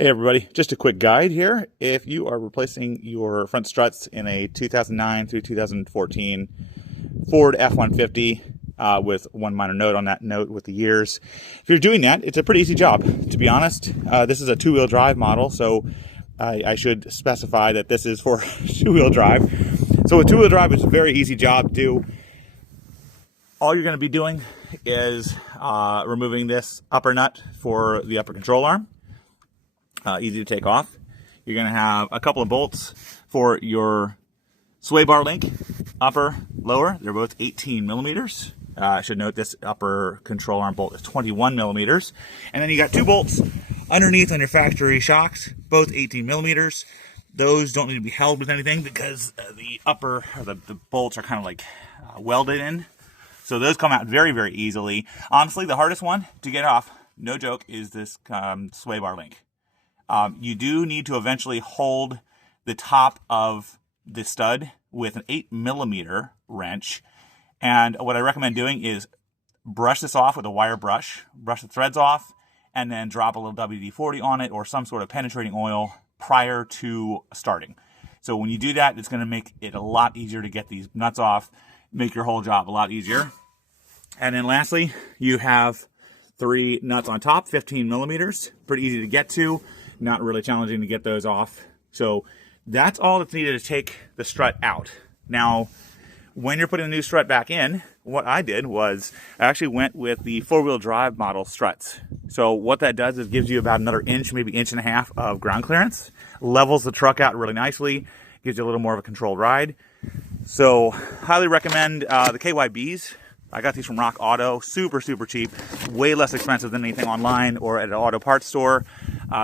Hey everybody, just a quick guide here. If you are replacing your front struts in a 2009 through 2014 Ford F-150, with one minor note on that note with the years, if you're doing that, it's a pretty easy job, to be honest. This is a two-wheel drive model, so I should specify that this is for two-wheel drive. So with two-wheel drive, it's a very easy job to do. All you're going to be doing is removing this upper nut for the upper control arm. Easy to take off. You're going to have a couple of bolts for your sway bar link, upper, lower. They're both 18 millimeters. I should note this upper control arm bolt is 21 millimeters. And then you got two bolts underneath on your factory shocks, both 18 millimeters. Those don't need to be held with anything because the upper, or the bolts are kind of like welded in. So those come out very, very easily. Honestly, the hardest one to get off, no joke, is this sway bar link. You do need to eventually hold the top of the stud with an 8 millimeter wrench. And what I recommend doing is brush this off with a wire brush, brush the threads off, and then drop a little WD-40 on it or some sort of penetrating oil prior to starting. So when you do that, it's going to make it a lot easier to get these nuts off, make your whole job a lot easier. And then lastly, you have 3 nuts on top, 15 millimeters, pretty easy to get to. Not really challenging to get those off. So that's all that's needed to take the strut out. Now, when you're putting the new strut back in, what I did was I actually went with the 4-wheel drive model struts. So what that does is gives you about another inch, maybe inch and a half of ground clearance, levels the truck out really nicely, gives you a little more of a controlled ride. So highly recommend the KYBs. I got these from Rock Auto, super, super cheap, way less expensive than anything online or at an auto parts store.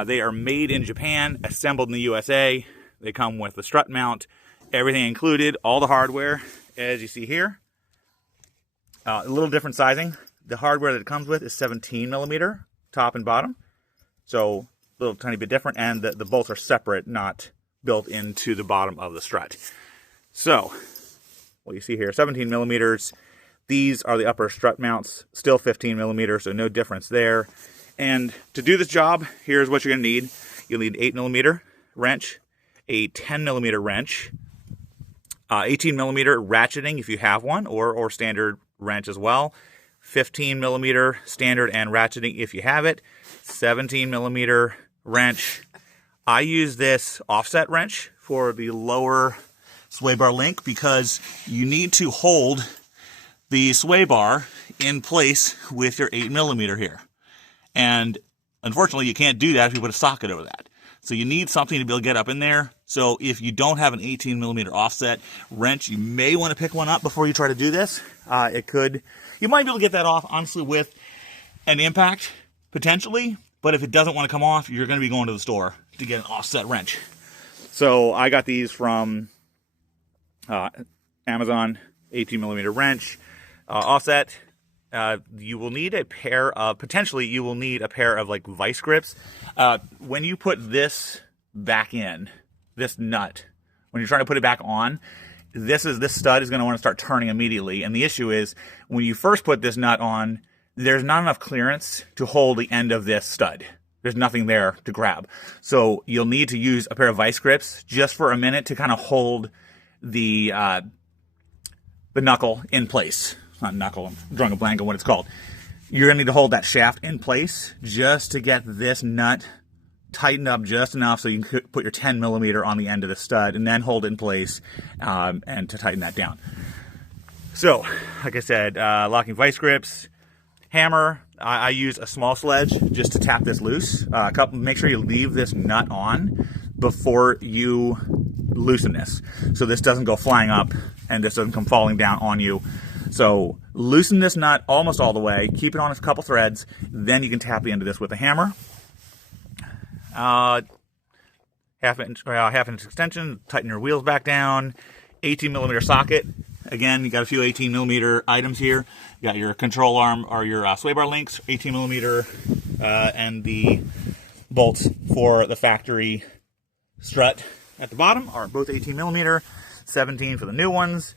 They are made in Japan, assembled in the USA. They come with the strut mount, everything included, all the hardware, as you see here. A little different sizing. The hardware that it comes with is 17 millimeter, top and bottom. So a little tiny bit different, and the bolts are separate, not built into the bottom of the strut. So what you see here, 17 millimeters. These are the upper strut mounts, still 15 millimeters, so no difference there. And to do this job, here's what you're going to need. You'll need an 8 millimeter wrench, a 10 millimeter wrench, 18 millimeter ratcheting if you have one, or standard wrench as well, 15 millimeter standard and ratcheting if you have it, 17 millimeter wrench. I use this offset wrench for the lower sway bar link because you need to hold the sway bar in place with your 8 millimeter here. And unfortunately, you can't do that if you put a socket over that. So you need something to be able to get up in there. So if you don't have an 18 millimeter offset wrench, you may want to pick one up before you try to do this. You might be able to get that off, honestly, with an impact, potentially. But if it doesn't want to come off, you're going to be going to the store to get an offset wrench. So I got these from Amazon, 18 millimeter wrench. Offset, you will need a pair of, potentially you will need a pair of like vice grips. When you put this back in, this nut, when you're trying to put it back on, this stud is going to want to start turning immediately. And the issue is when you first put this nut on, there's not enough clearance to hold the end of this stud. There's nothing there to grab. So you'll need to use a pair of vice grips just for a minute to kind of hold the knuckle in place. Not knuckle, I'm drawing a blank on what it's called. You're going to need to hold that shaft in place just to get this nut tightened up just enough so you can put your 10 millimeter on the end of the stud and then hold it in place and to tighten that down. So, like I said, locking vice grips, hammer. I use a small sledge just to tap this loose. Make sure you leave this nut on before you loosen this, so this doesn't go flying up and this doesn't come falling down on you. So loosen this nut almost all the way, keep it on a couple threads, then you can tap the end of this with a hammer. Half inch extension, tighten your wheels back down, 18 millimeter socket. Again, you got a few 18 millimeter items here. You got your control arm or your sway bar links, 18 millimeter, and the bolts for the factory strut at the bottom are both 18 millimeter, 17 for the new ones.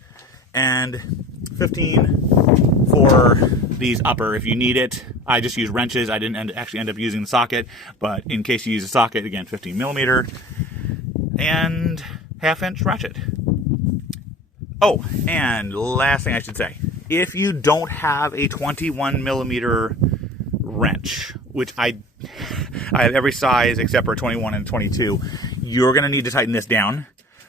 and 15 for these upper if you need it. I just use wrenches. I didn't actually end up using the socket, but in case you use a socket, again, 15 millimeter and 1/2 inch ratchet. Oh, and last thing I should say, if you don't have a 21 millimeter wrench, which I have every size except for 21 and 22, you're going to need to tighten this down.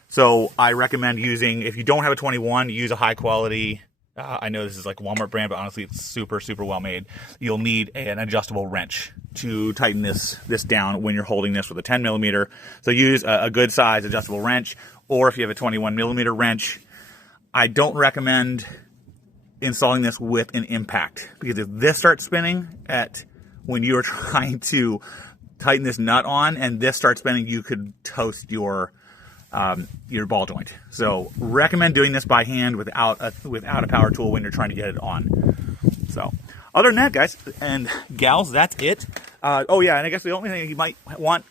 So I recommend using, if you don't have a 21, use a high quality, I know this is like Walmart brand, but honestly it's super, super well made. You'll need an adjustable wrench to tighten this down when you're holding this with a 10 millimeter. So use a good size adjustable wrench, or if you have a 21 millimeter wrench. I don't recommend installing this with an impact, because if this starts spinning when you're trying to tighten this nut on and this starts spinning, you could toast your ball joint. So recommend doing this by hand without a power tool when you're trying to get it on. So other than that, guys and gals, that's it. Oh yeah, and I guess the only thing you might want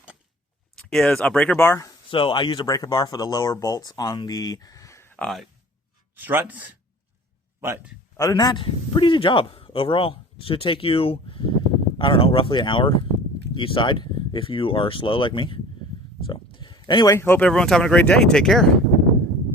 is a breaker bar. So I use a breaker bar for the lower bolts on the struts. But other than that, pretty easy job overall. It should take you, I don't know, roughly an hour each side if you are slow like me. So anyway, hope everyone's having a great day. Take care.